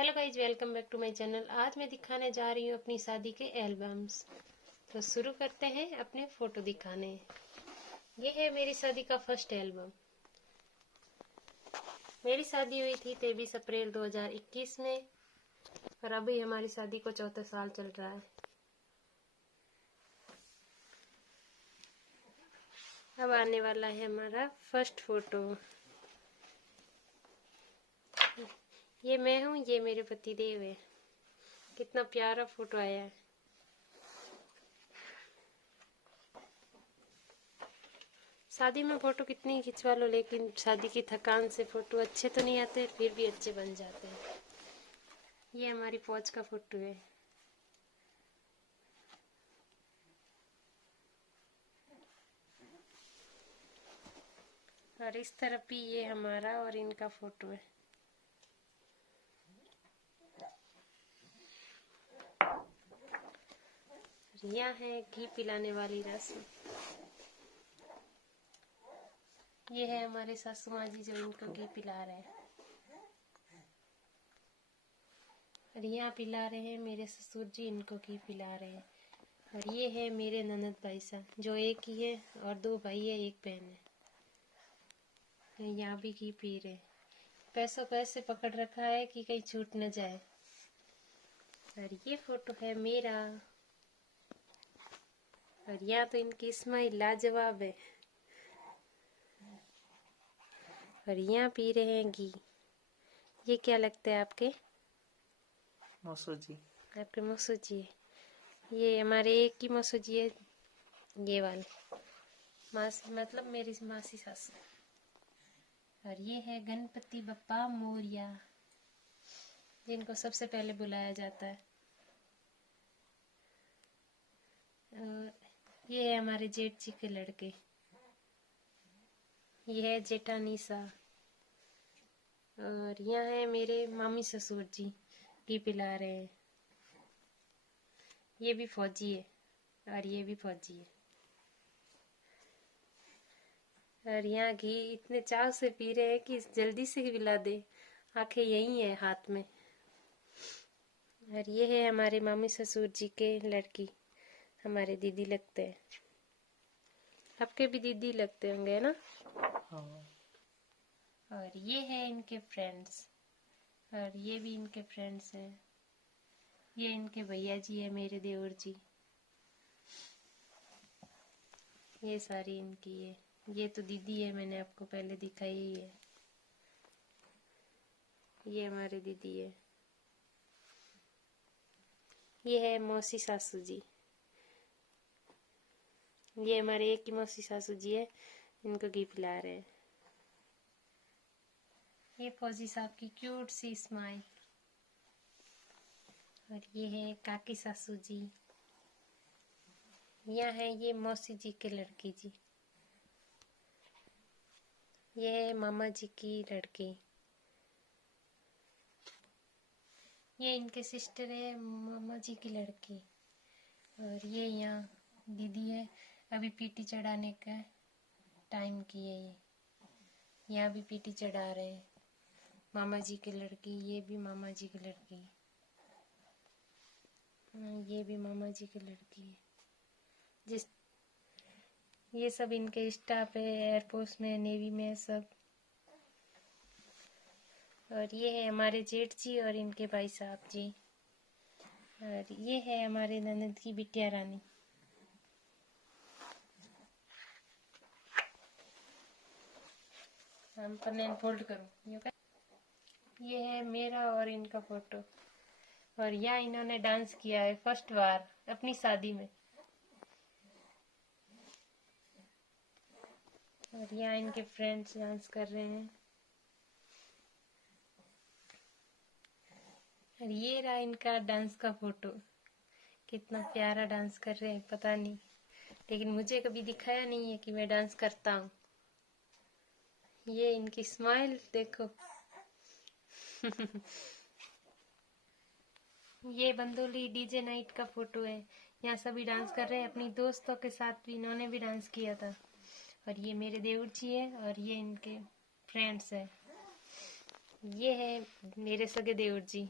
Hello guys, welcome back to my channel. आज मैं दिखाने जा रही हूँ अपनी शादी के एल्बम्स। तो शुरू करते हैं अपने फोटो दिखाने। ये है मेरी शादी का फर्स्ट एल्बम। मेरी शादी हुई थी 23 अप्रैल 2021 में और अभी हमारी शादी को 4था साल चल रहा है। अब आने वाला है हमारा फर्स्ट फोटो। ये मैं हूँ, ये मेरे पति देव है। कितना प्यारा फोटो आया है। शादी में फोटो कितनी ही खिंचवा लो, लेकिन शादी की थकान से फोटो अच्छे तो नहीं आते, फिर भी अच्छे बन जाते हैं। ये हमारी फौज का फोटो है। और इस तरफ भी ये हमारा और इनका फोटो है। यह है घी पिलाने वाली रस्म। ये है हमारे सासू माँ जी जो इनको घी पिला रहे हैं। और यहाँ पिला रहे हैं मेरे ससुर जी, इनको घी पिला रहे हैं। और ये है मेरे ननद भाई साहब जो एक ही है, और 2 भाई है, 1 बहन है। यहाँ भी घी पी रहे। पैसों को ऐसे पकड़ रखा है कि कहीं छूट न जाए। और ये फोटो है मेरा। और यहाँ तो इनकी स्माइल लाजवाब है। और यहाँ पी रहे हैं घी। ये क्या लगता है आपके? मौसू जी। आपके मौसू जी। ये हमारे एक की मौसू जी है, ये वाले मासी, मतलब मेरी मासी सासू। और ये है गणपति बप्पा मोरिया, जिनको सबसे पहले बुलाया जाता है। और ये है हमारे जेठ जी के लड़के। ये है जेठानीसा। और यहाँ है मेरे मामी ससुर जी, घी पिला रहे हैं। ये भी फौजी है और ये भी फौजी है। और यहाँ घी इतने चाव से पी रहे हैं कि जल्दी से पिला दे, आंखें यही है हाथ में। और ये है हमारे मामी ससुर जी के लड़की, हमारे दीदी लगते हैं। आपके भी दीदी लगते होंगे, है ना? हाँ। और ये है इनके फ्रेंड्स, और ये भी इनके फ्रेंड्स हैं। ये इनके भैया जी है, मेरे देवर जी। ये सारी इनकी है। ये तो दीदी है, मैंने आपको पहले दिखाई ही है। ये हमारे दीदी है। ये है मौसी सासू जी। ये हमारे एक की मौसी सासू जी है, इनको घी पिला रहे हैं। ये फौजी साहब की क्यूट सी स्माइल। और ये है काकी सासू जी। यह है ये मौसी जी के लड़की जी। ये है मामा जी की लड़की। ये इनके सिस्टर है, मामा जी की लड़की। और ये यहाँ दीदी है, अभी पीटी चढ़ाने का टाइम की है। ये यहाँ भी पीटी चढ़ा रहे हैं। मामा जी की लड़की, ये भी मामा जी की लड़की, ये भी मामा जी की लड़की है। ये सब इनके स्टाफ है, एयरफोर्स में, नेवी में सब। और ये है हमारे जेठ जी और इनके भाई साहब जी। और ये है हमारे ननद की बिटिया रानी। हम पन्ने फोल्ड करो। ये है मेरा और इनका फोटो। और यहाँ इन्होंने डांस किया है फर्स्ट बार अपनी शादी में। और यहाँ इनके फ्रेंड्स डांस कर रहे हैं। और ये रहा इनका डांस का फोटो। कितना प्यारा डांस कर रहे हैं, पता नहीं, लेकिन मुझे कभी दिखाया नहीं है कि मैं डांस करता हूँ। ये इनकी स्माइल देखो। ये बंदोली डीजे नाइट का फोटो है। यहाँ सभी डांस कर रहे हैं, अपनी दोस्तों के साथ भी इन्होंने भी डांस किया था। और ये मेरे देवर जी है और ये इनके फ्रेंड्स है। ये है मेरे सगे देवर जी।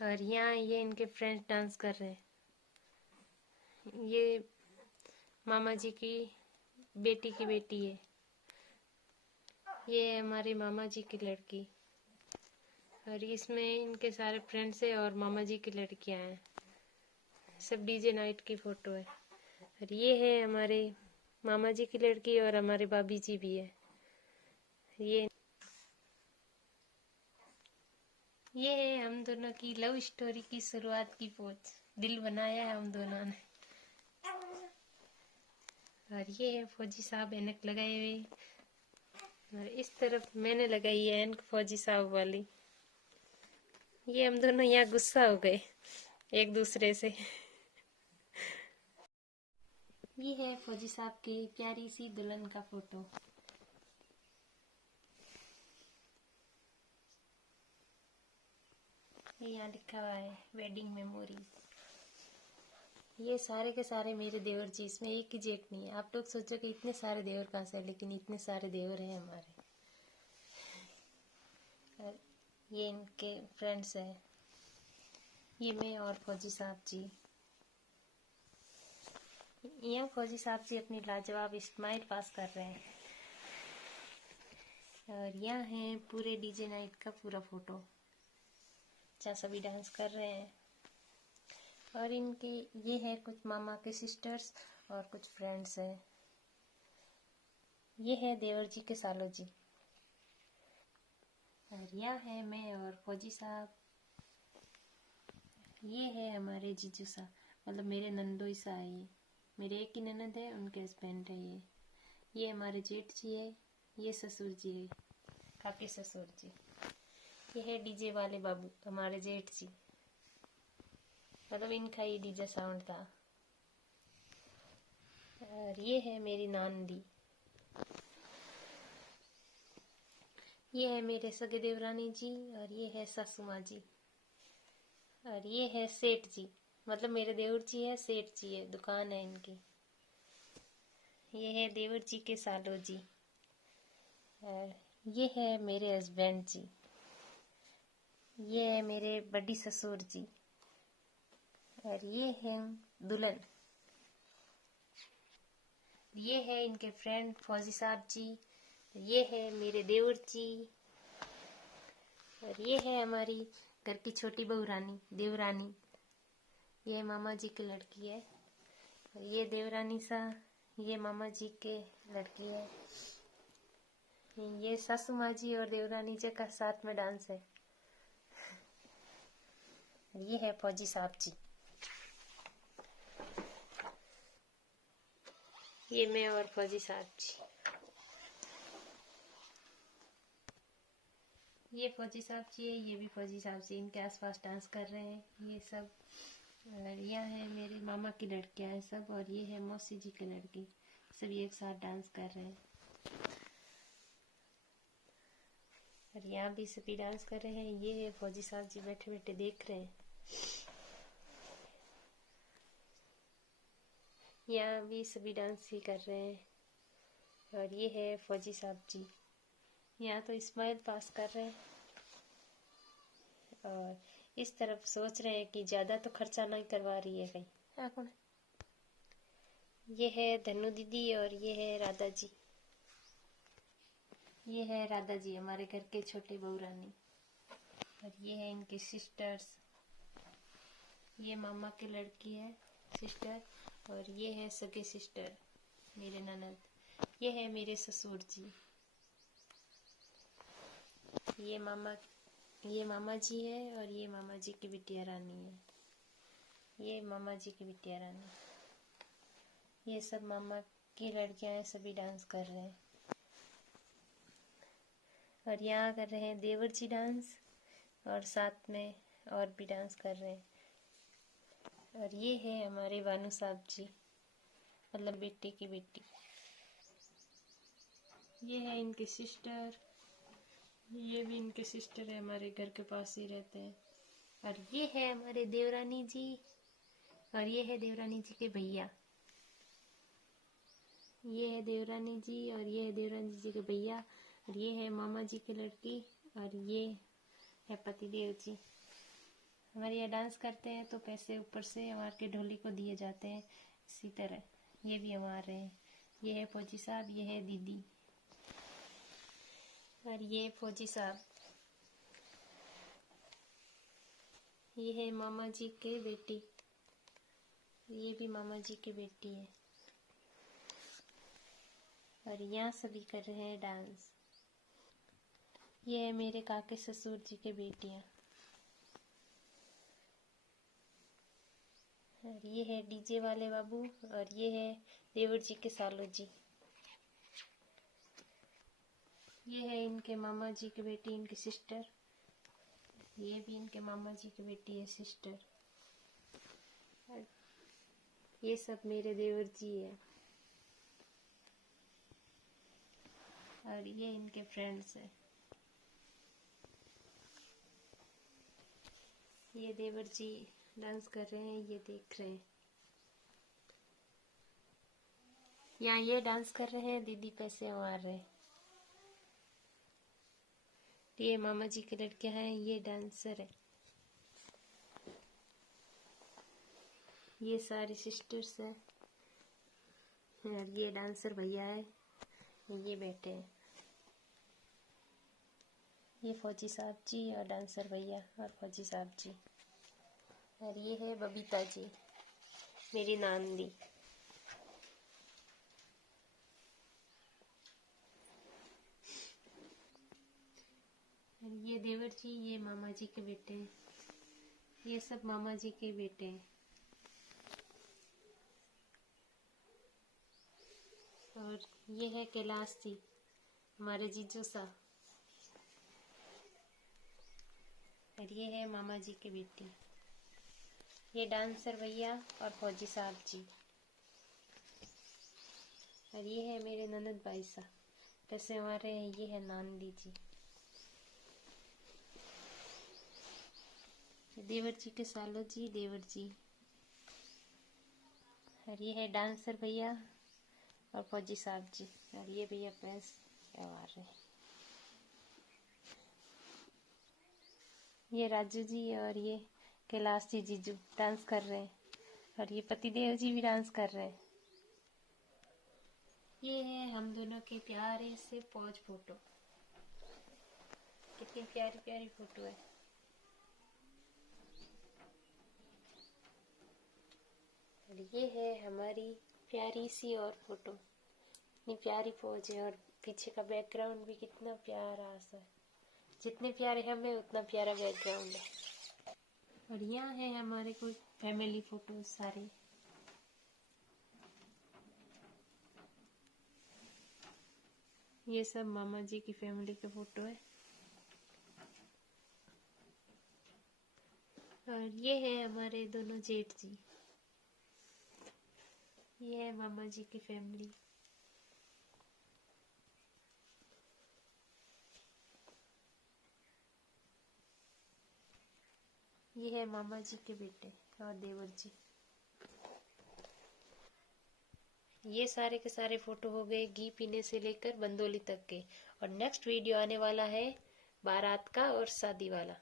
और यहाँ ये इनके फ्रेंड्स डांस कर रहे हैं। ये मामा जी की बेटी है। ये है हमारे मामा जी की लड़की। और इसमें इनके सारे फ्रेंड्स है और मामा जी की लड़कियां हैं। सब डीजे नाइट की फोटो है। और ये है हमारे मामा जी की लड़की और हमारे भाभी जी भी है। ये है हम दोनों की लव स्टोरी की शुरुआत की पोज। दिल बनाया है हम दोनों ने। और ये है फौजी साहब ऐनक लगाए हुए। और इस तरफ मैंने लगाई है ऐनक फौजी साहब वाली। ये हम दोनों यहाँ गुस्सा हो गए एक दूसरे से। ये है फौजी साहब की प्यारी सी दुल्हन का फोटो। ये यहाँ लिखा हुआ है वेडिंग मेमोरीज। ये सारे के सारे मेरे देवर जी, इसमें एक ही जेठ नहीं है। आप लोग सोचो कि इतने सारे देवर कहाँ से है, लेकिन इतने सारे देवर हैं हमारे। और ये इनके फ्रेंड्स हैं। ये मैं और फौजी साहब जी। यहाँ फौजी साहब जी अपनी लाजवाब स्माइल पास कर रहे हैं। और यहाँ है पूरे डीजे नाइट का पूरा फोटो, जहाँ सभी डांस कर रहे हैं। और इनके ये है कुछ मामा के सिस्टर्स और कुछ फ्रेंड्स हैं। ये है देवर जी के सालो जी। और यह है मैं और फौजी साहब। ये है हमारे जीजू साहब, मतलब मेरे नंदोई सा है। ये मेरे एक ही ननद है, उनके हस्बैंड है। ये हमारे जेठ जी है। ये ससुर जी है, काके ससुर जी। ये है डीजे वाले बाबू, हमारे जेठ जी, मतलब इनका ही डीजे साउंड था। और ये है मेरी नानदी। ये है मेरे सगे देवरानी जी। और ये है सासू माँ जी। और ये है सेठ जी, मतलब मेरे देवर जी है, सेठ जी है, दुकान है इनकी। ये है देवर जी के सालो जी। और ये है मेरे हस्बैंड जी। ये है मेरे बड़ी ससुर जी। और ये है दुल्हन। ये है इनके फ्रेंड फौजी साहब जी। ये है मेरे देवर जी। और ये है हमारी घर की छोटी बहू रानी, देवरानी। ये मामा जी की लड़की है। और ये देवरानी सा, ये मामा जी के लड़की है। ये सासू माँ जी और देवरानी जी का साथ में डांस है। ये है फौजी साहब जी। ये मैं और फौजी साहब जी। ये फौजी साहब जी है, ये भी फौजी साहब जी। इनके आसपास डांस कर रहे हैं ये सब। और यह है मेरे मामा की लड़कियां हैं सब। और ये है मौसी जी की लड़की। सभी एक साथ डांस कर रहे हैं। और यहाँ भी सभी डांस कर रहे हैं। ये है फौजी साहब जी बैठे बैठे देख रहे हैं। यहाँ भी सभी डांस ही कर रहे हैं। और ये है फौजी साहब जी, यहाँ तो स्माइल पास कर रहे हैं। और इस तरफ सोच रहे हैं कि ज्यादा तो खर्चा नहीं करवा रही है कहीं। कौन है? ये है धनु दीदी और ये है राधा जी। ये है राधा जी, हमारे घर के छोटे बहू रानी। और ये है इनके सिस्टर्स। ये मामा की लड़की है सिस्टर। और ये है सगे सिस्टर मेरे ननद। ये है मेरे ससुर जी। ये मामा जी है। और ये मामा जी की बिटिया रानी है। ये मामा जी की बिटिया रानी। ये सब मामा की लड़कियां हैं, सभी डांस कर रहे हैं। और यहाँ कर रहे हैं देवर जी डांस, और साथ में और भी डांस कर रहे हैं। और ये है हमारे भानु साहब जी, मतलब बेटे की बेटी। ये है इनके सिस्टर। ये भी इनके सिस्टर है, हमारे घर के पास ही रहते हैं। और ये है हमारे देवरानी जी। और ये है देवरानी जी के भैया। ये है देवरानी जी और ये है देवरानी जी के भैया। और ये है मामा जी की लड़की। और ये है पतिदेव जी। हमारे यहाँ डांस करते हैं तो पैसे ऊपर से हमारे के ढोली को दिए जाते हैं। इसी तरह ये भी हमारे हैं। ये है फौजी साहब, ये है दीदी, और ये फौजी साहब। ये है मामा जी के बेटी, ये भी मामा जी की बेटी है। और यहाँ सभी कर रहे हैं डांस। ये है मेरे काके ससुर जी के बेटियां। और ये है डीजे वाले बाबू, और ये है देवर जी के सालो जी। ये है इनके मामा जी की बेटी, इनकी सिस्टर। ये भी इनके मामा जी की बेटी है, सिस्टर। और ये सब मेरे देवर जी है। और ये इनके फ्रेंड्स हैं। ये देवर जी डांस कर रहे हैं, ये देख रहे हैं। यहाँ ये डांस कर रहे हैं, दीदी पैसे मार रहे हैं। ये मामा जी के लड़के हैं, ये डांसर है। ये सारी सिस्टर्स हैं, और ये डांसर भैया है, ये बैठे हैं। ये फौजी साहब जी और डांसर भैया और फौजी साहब जी। और ये है बबीता जी, मेरी नांदी। और ये देवर जी, ये मामा जी के बेटे हैं। ये सब मामा जी के बेटे हैं। और ये है कैलाश जी, हमारे जीजू साहब। और ये है मामा जी की बेटी। ये डांसर भैया और फौजी साहब जी। और ये है मेरे ननद भाई साहब, पैसे हमारे हैं। ये है नांदी जी। देवर जी के सालो जी, देवर जी। और ये है डांसर भैया और फौजी साहब जी। और ये भैया पैस व्यवहार रहे। ये राजू जी और ये कैलाश जी जीजू डांस कर रहे हैं। और ये पतिदेव जी भी डांस कर रहे हैं। ये है हम दोनों के प्यारे से पॉज फोटो। कितनी प्यारी प्यारी फोटो है। और ये है हमारी प्यारी सी और फोटो। इतनी प्यारी पोज है, और पीछे का बैकग्राउंड भी कितना प्यारा सा है। जितने प्यारे हमें उतना प्यारा बैकग्राउंड है। और यहाँ है हमारे कुछ फैमिली फोटो सारे। ये सब मामा जी की फैमिली के फोटो है। और ये है हमारे दोनों जेठ जी। ये है मामा जी की फैमिली। ये है मामा जी के बेटे और देवर जी। ये सारे के सारे फोटो हो गए घी पीने से लेकर बंदोली तक के। और नेक्स्ट वीडियो आने वाला है बारात का और शादी वाला।